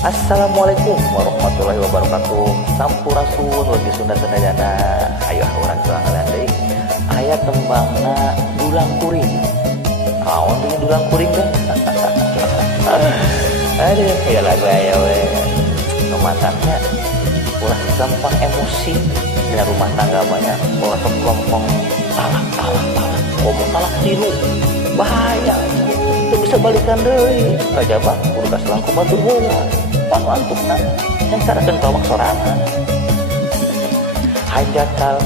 Assalamualaikum warahmatullahi wabarakatuh. Sampurasun wargi Sunda Sendajana. Ayo urang sorangan deui. Aya tembangna dulang kuring. Kaon deui dulang kuring teh. Aduh, ya lagu aya we. Kematangnya ulah gampang emosi di rumah tangga banyak. Ulah kelompong talak. Ngomong talak tilu. Bahaya. Itu bisa balikan deui. Kajaba kudu kaselangku batur heula. Panu antukna yang sarakeun kawak sorangan. Hanjakal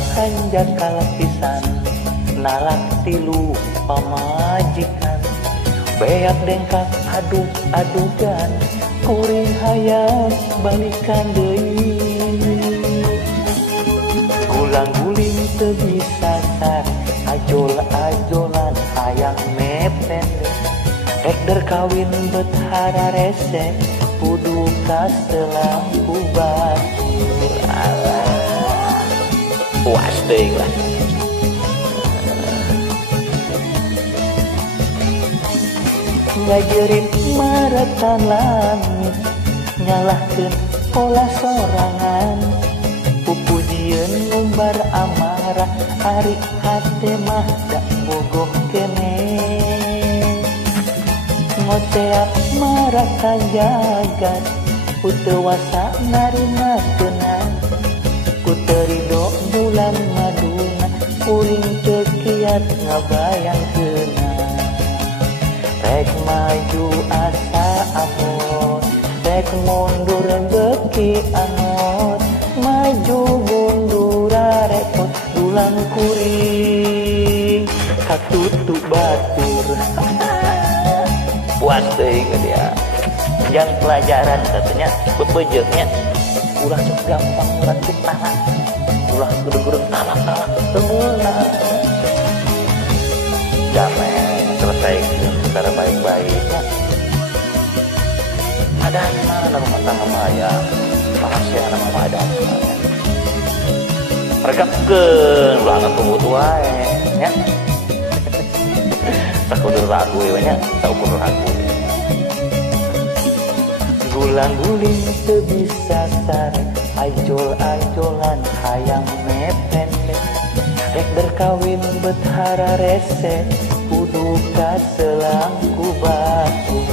pisan nalak tilu pamajikan. Beak dengkak aduk-adukan kuring hayang balikan deui. Gulang-guling teu bisa sar ajol-ajolan hayang mepen. Rek derkawin bet hararese kudu kaselangku batur. Alah puas deui lah. Ngajerit maratan langit nyalahkeun pola sorangan. Pupujieun ngumbar amarah ari hate mah da bogoh keneh. Ngoceak maratan jagat uteuwasa narima keunang. Kuterido bulan maduna kuring teu kiat ngabayangkeunna. Rek maju asa abot, rek mundur beki angot. Maju mundur repot dulang kuring katutu batur. Puas deui dia. Yang pelajaran katanya bebejeuknya ulah sok gampang ngerancuk talak. Ulah geureung talak temeuna. Damai selesai secara baik-baik. Ada mana rumah tangga maya rahasia nama ada. Regapkeun ulah ngakubut wae nya. Sakudur ragu we nya, saukur ragu. Gulang-guling teu bisa sare ajol-ajolan hayang mepen. Rek berkawin bet hararese kudu kaselangku batur.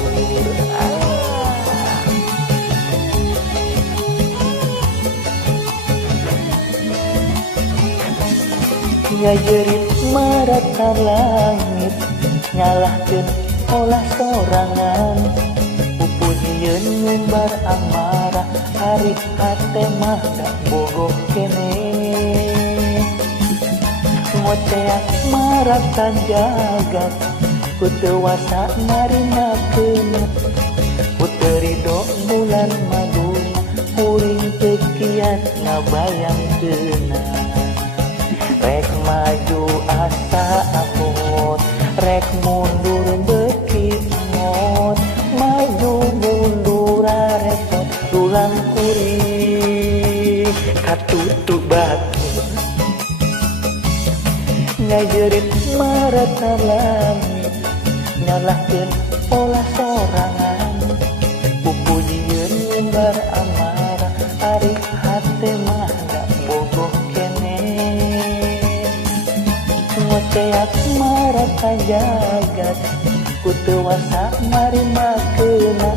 Ngajerit maratan langit nyalahkeun olah sorangan. Pupujieun ngumbar amarah hari hate mah da bogoh keneh. Ngoceak maratan jagat kuteuwasa narimakeun. Kuterido bulan maduna kuring teu kiat ngabayangkeunna. Rek maju asa abot, rek mundur beki angot. Maju mundur repot dulang kuring katutu batur. Ngajerit maratan langit nyalahkeun pola sorangan. Pupujieun ngumbar amarah ari hate mah da bogoh keneh. Ngoceak maratan jagat kuteuwasa narimakeunna.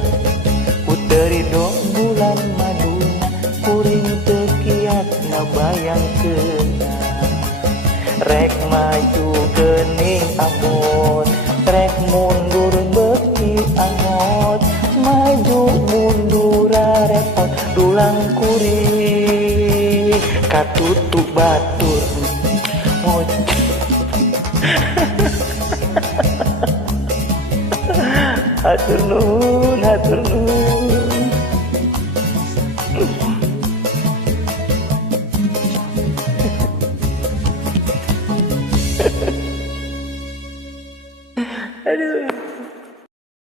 Kuterido bulan maduna kuring teu kiat ngabayangkeunna. Rek maju geuning abot, rek mundur beki angot. Maju mundur repot dulang kuring katutu batur. Hatur nuhun.